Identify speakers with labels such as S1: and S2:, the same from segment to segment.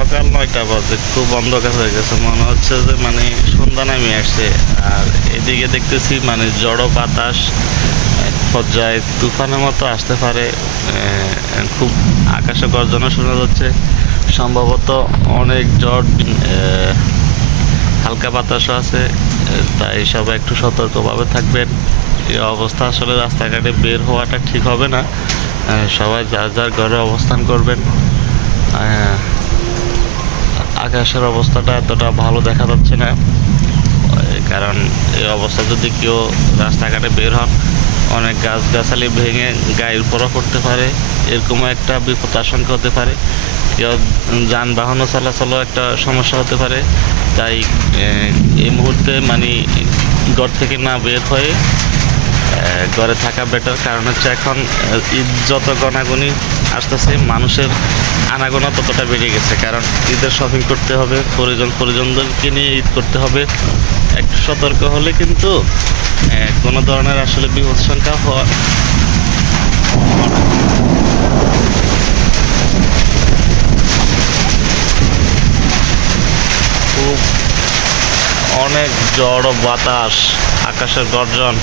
S1: সকাল নয়টা বাজে খুব অন্ধকার হয়ে গেছে। মনে হচ্ছে যে মানে সন্ধ্যা নামিয়ে আসছে। আর এদিকে দেখতেছি মানে জড়ো বাতাস পর্যায়ে তুফানের মতো আসতে পারে। খুব আকাশে গর্জনা শোনা যাচ্ছে। সম্ভবত অনেক আহ, হালকা বাতাসও আছে। তাই সবাই একটু সতর্কভাবে থাকবেন। এই অবস্থা আসলে রাস্তাঘাটে বের হওয়াটা ঠিক হবে না। সবাই যার যার ঘরে অবস্থান করবেন। আকাশের অবস্থাটা এতটা ভালো দেখা যাচ্ছে না। কারণ এই অবস্থা যদি কেউ রাস্তাঘাটে বের হন, অনেক গাছগাছালি ভেঙে গায়ের উপরও পড়তে পারে, এরকমও একটা বিপদ আশঙ্কা হতে পারে। কেউ যানবাহনও চলাচলও একটা সমস্যা হতে পারে। তাই এই মুহূর্তে মানে ঘর থেকে না বের হয়ে ঘরে থাকা বেটার কারণ হচ্ছে এখন ঈদ যত গণাগণি আসতেছে, মানুষের আনাগোনা ততটা বেড়ে গেছে। কারণ ঈদের শপিং করতে হবে, পরিজন পরিজনদেরকে নিয়ে ঈদ করতে হবে। একটু সতর্ক হলে কিন্তু কোনো ধরনের আসলে বিপদ সংখ্যা হওয়া খুব অনেক জড় বাতাস, আকাশের গর্জন।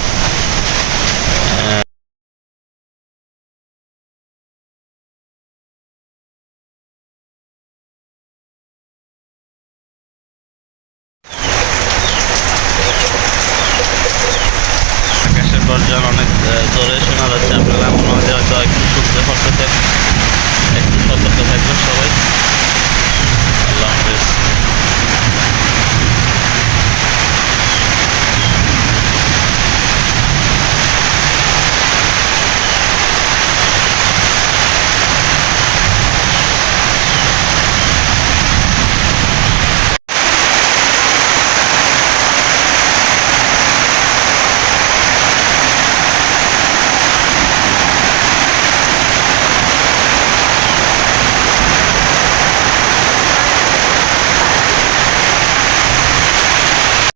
S1: গর্জন অনেক জোরে শোনা যাচ্ছে আপনারা।